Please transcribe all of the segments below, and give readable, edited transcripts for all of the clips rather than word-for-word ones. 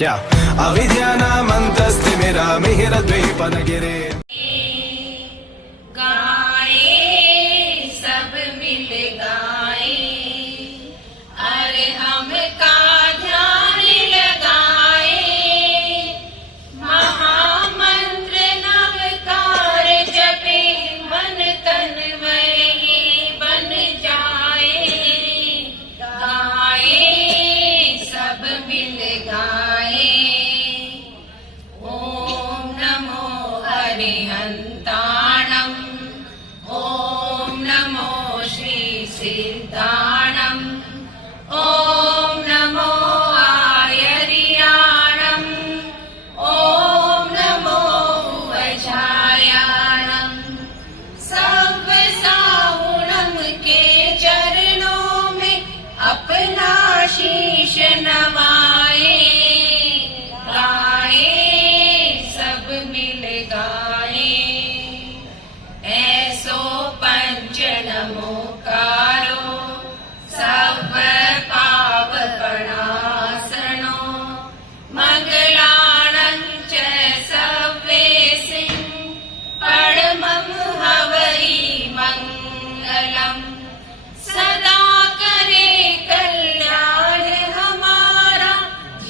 क्या अविद्यानामन्तस्तिमिरामिहिरद्वीपनगिरे हरिहन्ताणम् ॐ नमो श्री सिद्धाणम् ॐ नमो आयर्याणम् ॐ नमो वज्रायाणम् सब साहुणम के चरणों में अपना शीश नवाए गाए सब मिल गाए ऐसो पंच नमोकारो सब पाप प्रणासनो मंगलाणं च सव्वेसिं परमं हवै मंगलम् सदा करे कल्याण हमारा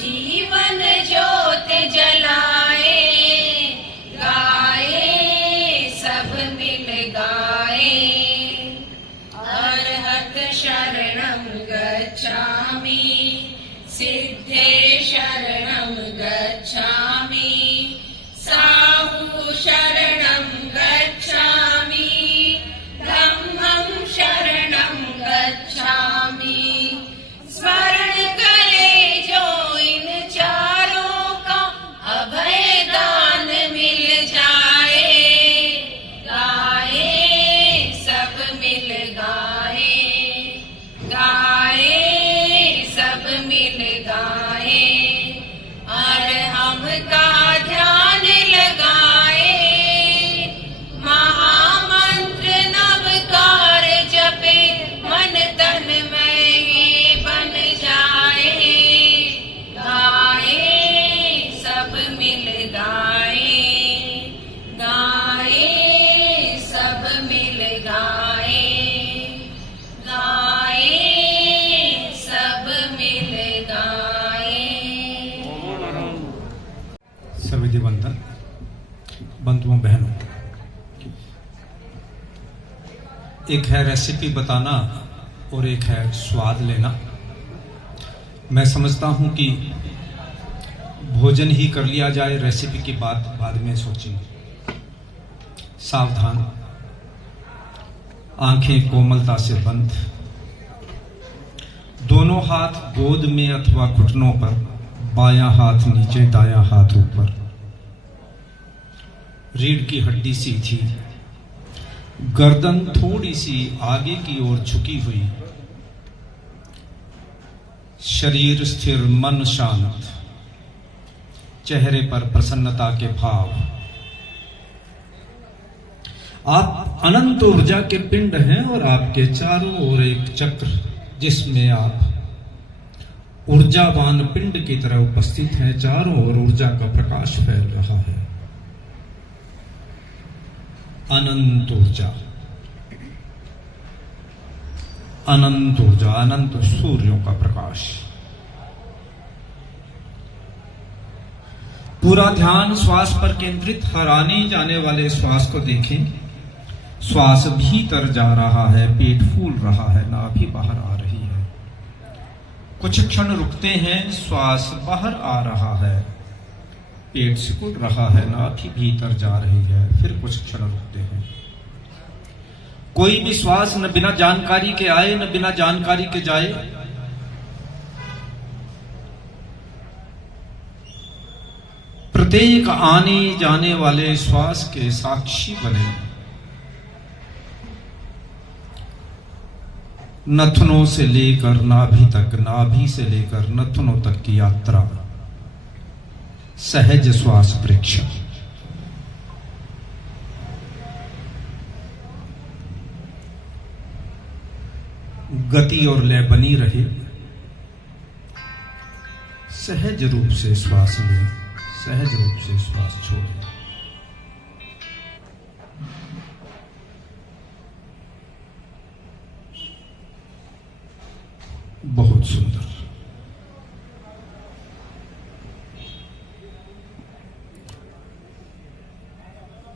जीवन ज्योत जलाए गाए सब मिल गाए अर्हत शरणं गच्छामि सिद्धे शरणं गच्छामि साहु शरणं गच्छामि धम्मं शरणं गच्छामि स्मरण करे जो इन चारों का अभय दान मिल जाए गाए सब मिल गाए गाए सब मिल गाए और हम का ध्यान लगाए महामंत्र नवकार जपे मन तन में बन जाए गाए सब मिल गाए गाए सब मिल गाए गाए सब मिल गाए। सविधि वंदन बंधुओं बहनों, एक है रेसिपी बताना और एक है स्वाद लेना। मैं समझता हूं कि भोजन ही कर लिया जाए, रेसिपी की बात बाद में सोचेंगे। सावधान, आंखें कोमलता से बंद, दोनों हाथ गोद में अथवा घुटनों पर, बायां हाथ नीचे दायां हाथ ऊपर, रीढ़ की हड्डी सीधी, गर्दन थोड़ी सी आगे की ओर झुकी हुई, शरीर स्थिर, मन शांत, चेहरे पर प्रसन्नता के भाव। आप अनंत ऊर्जा के पिंड हैं और आपके चारों ओर एक चक्र जिसमें आप ऊर्जावान पिंड की तरह उपस्थित हैं। चारों ओर ऊर्जा का प्रकाश फैल रहा है, अनंत ऊर्जा, अनंत ऊर्जा, अनंत सूर्यों का प्रकाश। पूरा ध्यान श्वास पर केंद्रित, हर आने जाने वाले श्वास को देखें। श्वास भीतर जा रहा है, पेट फूल रहा है, नाभि बाहर आ रही है। कुछ क्षण रुकते हैं, श्वास बाहर आ रहा है, पेट सिकुड़ रहा है, नाभि भीतर जा रही है। फिर कुछ क्षण रुकते हैं। कोई भी श्वास न बिना जानकारी के आए न बिना जानकारी के जाए। प्रत्येक आने जाने वाले श्वास के साक्षी बने। नथनों से लेकर नाभि तक, नाभि से लेकर नथनों तक की यात्रा, सहज श्वास परीक्षण। गति और लय बनी रहे, सहज रूप से श्वास लें, सहज रूप से श्वास छोड़ें। बहुत सुंदर।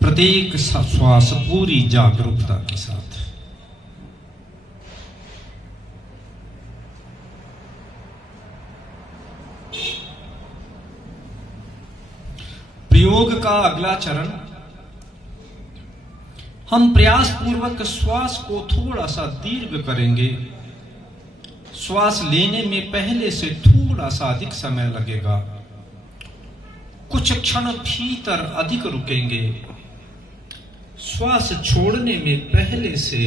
प्रत्येक श्वास पूरी जागरूकता के साथ। प्रयोग का अगला चरण, हम प्रयास पूर्वक श्वास को थोड़ा सा दीर्घ करेंगे। श्वास लेने में पहले से थोड़ा सा अधिक समय लगेगा, कुछ क्षण भीतर अधिक रुकेंगे। श्वास छोड़ने में पहले से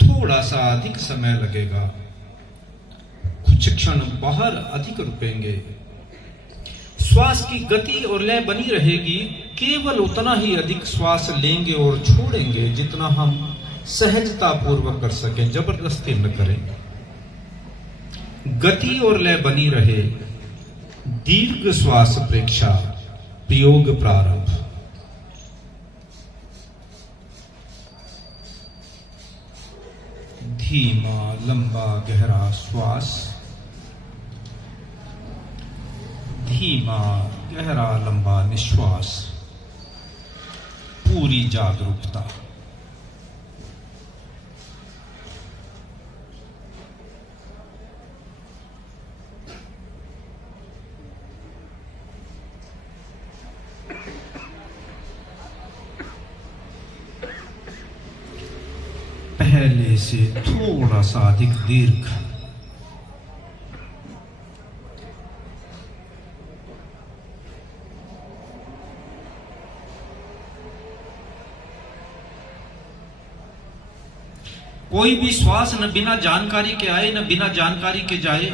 थोड़ा सा अधिक समय लगेगा, कुछ क्षण बाहर अधिक रुकेंगे। श्वास की गति और लय बनी रहेगी, केवल उतना ही अधिक श्वास लेंगे और छोड़ेंगे जितना हम सहजता पूर्वक कर सकें, जबरदस्ती न करें। गति और लय बनी रहे। दीर्घ श्वास प्रेक्षा। प्रयोग प्रारंभ। धीमा लंबा गहरा श्वास, धीमा गहरा लंबा निश्वास, पूरी जागरूकता। पहले से थोड़ा सा अधिक दीर्घ। कोई भी श्वास न बिना जानकारी के आए, न बिना जानकारी के जाए।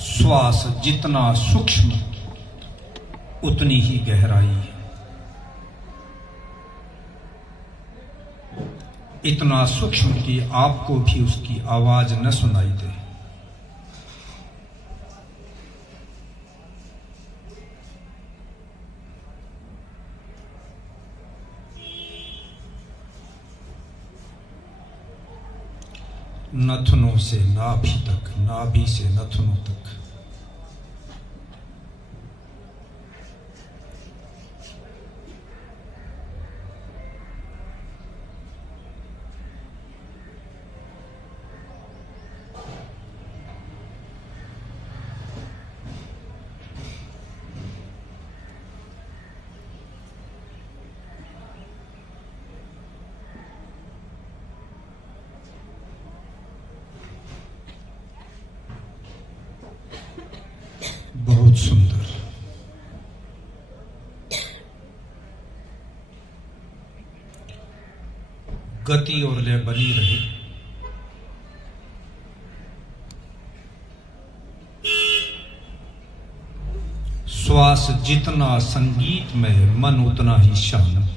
श्वास जितना सूक्ष्म उतनी ही गहराई। इतना सूक्ष्म कि आपको भी उसकी आवाज न सुनाई दे। नथनों से नाभि तक, नाभि से नथनों तक। बहुत सुंदर। गति और लय बनी रहे। श्वास जितना संगीत में, मन उतना ही शांत।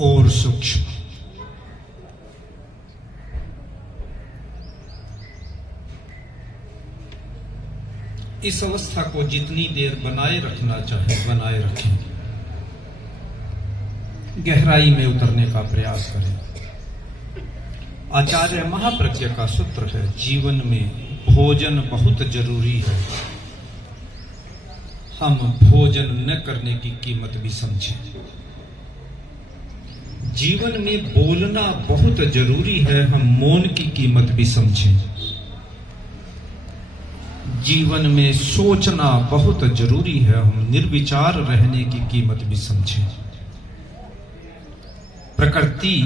और सूक्ष्म। इस अवस्था को जितनी देर बनाए रखना चाहे बनाए रखें। गहराई में उतरने का प्रयास करें। आचार्य महाप्रज्ञ का सूत्र है, जीवन में भोजन बहुत जरूरी है। हम भोजन न करने की कीमत भी समझें। जीवन में बोलना बहुत जरूरी है, हम मौन की कीमत भी समझें। जीवन में सोचना बहुत जरूरी है। हम निर्विचार रहने की कीमत भी समझें। प्रकृति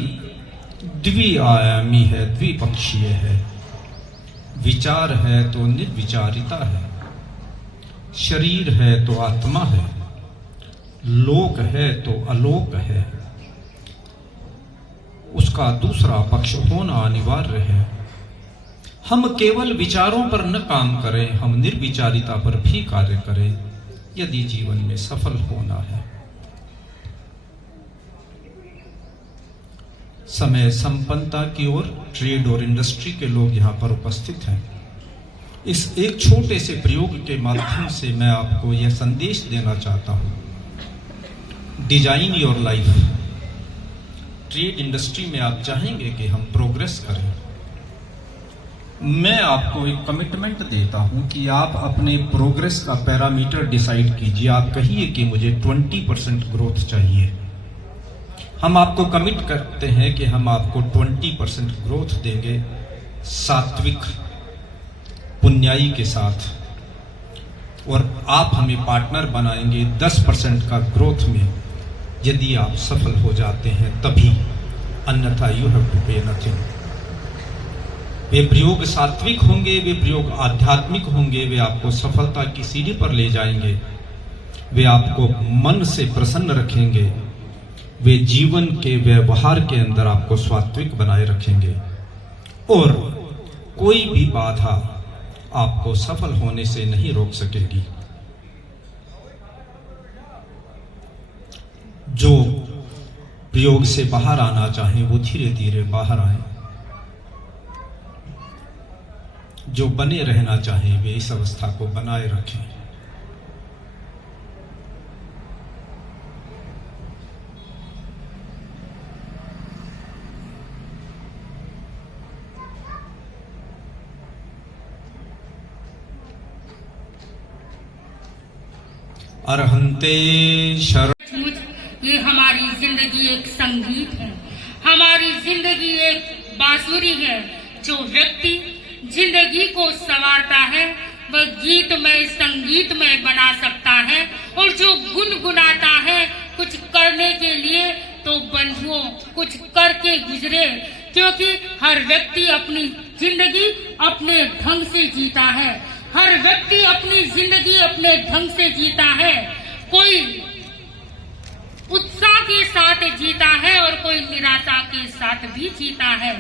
द्विआयामी है, द्विपक्षीय है। विचार है तो निर्विचारिता है, शरीर है तो आत्मा है, लोक है तो अलोक है। उसका दूसरा पक्ष होना अनिवार्य है। हम केवल विचारों पर न काम करें, हम निर्विचारिता पर भी कार्य करें यदि जीवन में सफल होना है। समय संपन्नता की ओर ट्रेड और इंडस्ट्री के लोग यहां पर उपस्थित हैं। इस एक छोटे से प्रयोग के माध्यम से मैं आपको यह संदेश देना चाहता हूं, design your life. Trade industry में आप चाहेंगे कि हम प्रोग्रेस करें। मैं आपको एक कमिटमेंट देता हूं कि आप अपने प्रोग्रेस का पैरामीटर डिसाइड कीजिए। आप कहिए कि मुझे 20% ग्रोथ चाहिए। हम आपको कमिट करते हैं कि हम आपको 20% ग्रोथ देंगे, सात्विक पुण्याई के साथ, और आप हमें पार्टनर बनाएंगे 10% का ग्रोथ में। यदि आप सफल हो जाते हैं तभी, अन्यथा यू हैव टू पे नथिंग। वे प्रयोग सात्विक होंगे, वे प्रयोग आध्यात्मिक होंगे, वे आपको सफलता की सीढ़ी पर ले जाएंगे, वे आपको मन से प्रसन्न रखेंगे, वे जीवन के व्यवहार के अंदर आपको सात्विक बनाए रखेंगे, और कोई भी बाधा आपको सफल होने से नहीं रोक सकेगी। जो प्रयोग से बाहर आना चाहें वो धीरे धीरे बाहर आए। जो बने रहना चाहें वे इस अवस्था को बनाए रखें। अरहंते शरण। ये हमारी जिंदगी एक संगीत है, हमारी जिंदगी एक बांसुरी है। जो व्यक्ति जिंदगी को संवारता है वह गीतमय संगीतमय बना सकता है, और जो गुनगुनाता है कुछ करने के लिए, तो बंधुओं कुछ करके गुजरे, क्योंकि हर व्यक्ति अपनी जिंदगी अपने ढंग से जीता है। हर व्यक्ति अपनी जिंदगी अपने ढंग से जीता है। कोई उत्साह के साथ जीता है और कोई निराशा के साथ भी जीता है।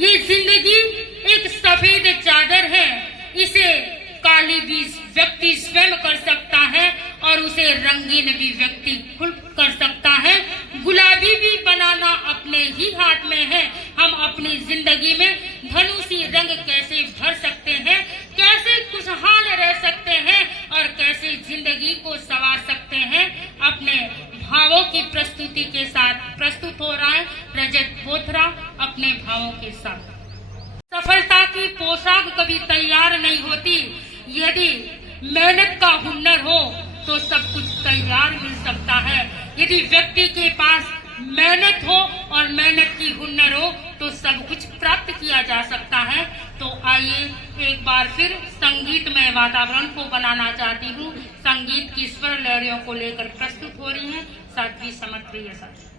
ये जिंदगी एक सफेद चादर है, इसे काली भी व्यक्ति स्वयं कर सकता है और उसे रंगीन भी व्यक्ति खुद कर सकता है। गुलाबी भी बनाना अपने ही हाथ में है। हम अपनी जिंदगी में धनुषी रंग कैसे भर सकते हैं, कैसे खुशहाल रह सकते हैं और कैसे जिंदगी को संवार सकते हैं, अपने भावों की प्रस्तुति के साथ प्रस्तुत हो रहा है रजत बोथरा अपने भावों के साथ। सफलता की पोशाक कभी तैयार नहीं होती, यदि मेहनत का हुनर हो तो सब कुछ तैयार मिल सकता है। यदि व्यक्ति के पास मेहनत हो और मेहनत की हुनर हो तो सब कुछ प्राप्त किया जा सकता है। तो आइए एक बार फिर संगीतमय वातावरण को बनाना चाहती हूँ। संगीत की स्वर लहरियों को लेकर प्रस्तुत हो रही हैं साध्वी समप्रिय साथी।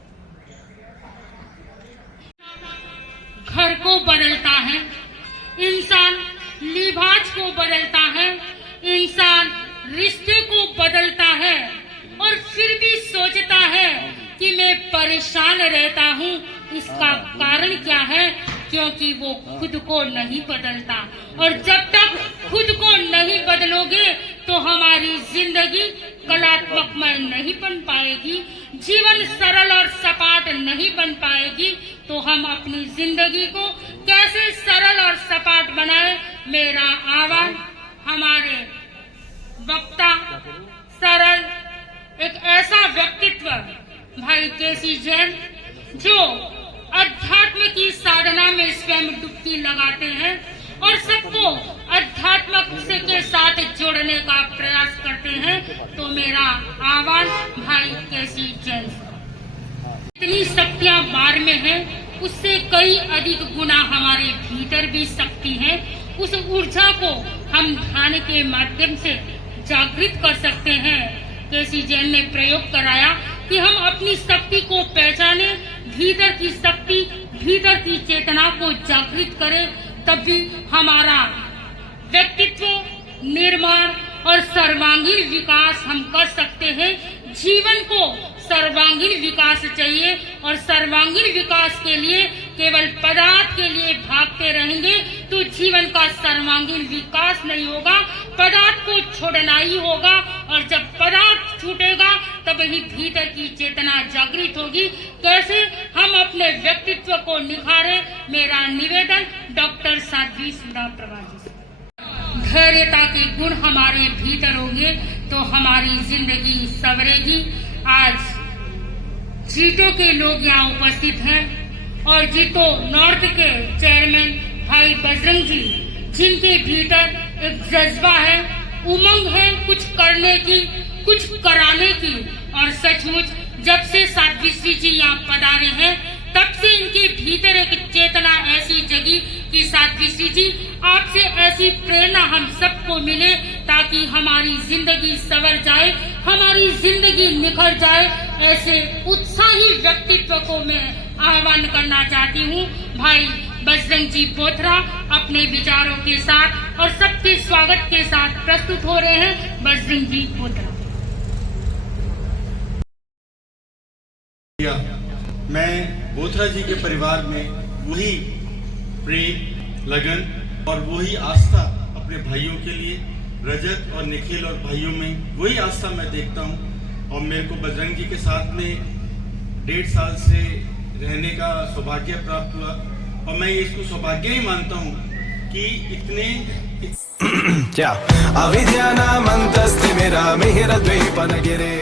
घर को बदलता है इंसान, लिबास को बदलता है इंसान, रिश्ते को बदलता है, और फिर भी सोचता है कि मैं परेशान रहता हूँ। इसका कारण क्या है? क्योंकि वो खुद को नहीं बदलता, और जब तक खुद को नहीं बदलोगे तो हमारी जिंदगी कलात्मकमय नहीं बन पाएगी, जीवन सरल और सपाट नहीं बन पाएगी। तो हम अपनी जिंदगी को कैसे सरल और सपाट बनाए? मेरा आह्वान हमारे वक्ता सरल एक ऐसा व्यक्तित्व भाई केसी जैन, जो अध्यात्म की साधना में स्वयं डुबकी लगाते हैं और सबको अध्यात्म के साथ जोड़ने का प्रयास करते हैं। तो मेरा आह्वान भाई केसी जैन, इतनी शक्तियां बाहर में है, उससे कई अधिक गुना हमारे भीतर भी शक्ति है। उस ऊर्जा को हम ध्यान के माध्यम से जागृत कर सकते हैं। केसी जैन ने प्रयोग कराया कि हम अपनी शक्ति को पहचाने, भीतर की शक्ति, भीतर की चेतना को जागृत करें, तभी हमारा व्यक्तित्व निर्माण और सर्वांगीण विकास हम कर सकते हैं। जीवन को सर्वांगीण विकास चाहिए और सर्वांगीण विकास के लिए केवल पदार्थ के लिए भागते रहेंगे तो जीवन का सर्वांगीण विकास नहीं होगा। पदार्थ को छोड़ना ही होगा और जब पदार्थ छूटेगा तब ही भीतर की चेतना जागृत होगी। कैसे हम अपने व्यक्तित्व को निखारें, मेरा निवेदन डॉक्टर साध्वी सुधा प्रभा जी से। धैर्यता के गुण हमारे भीतर होंगे तो हमारी जिंदगी संवरेगी। आज जीतो के लोग यहाँ उपस्थित हैं और जीतो नॉर्थ के चेयरमैन भाई बजरंग जी, जिनके भीतर एक जज्बा है, उमंग है कुछ करने की, कुछ कराने की। और सचमुच जब से साध्वी श्री जी यहाँ पधारे हैं तब से इनके भीतर एक चेतना ऐसी जगी कि साध्वी श्री जी आपसे ऐसी प्रेरणा हम सबको मिले ताकि हमारी जिंदगी संवर जाए, हमारी जिंदगी निखर जाए। ऐसे उत्साही व्यक्तित्व को मैं आह्वान करना चाहती हूँ। भाई बजरंग जी बोथरा अपने विचारों के साथ और सबके स्वागत के साथ प्रस्तुत हो रहे हैं। बजरंग जी बोथरा। मैं बोथरा जी के परिवार में वही प्रेम, लगन और वही आस्था अपने भाइयों के लिए, रजत और निखिल और भाइयों में वही आस्था मैं देखता हूँ। और मेरे को बजरंग जी के साथ में 1.5 साल से रहने का सौभाग्य प्राप्त हुआ और मैं इसको सौभाग्य ही मानता हूँ कि इतने क्या अविद्या नामन्तस्तिमिरा मिहिरद्वीपनगिरे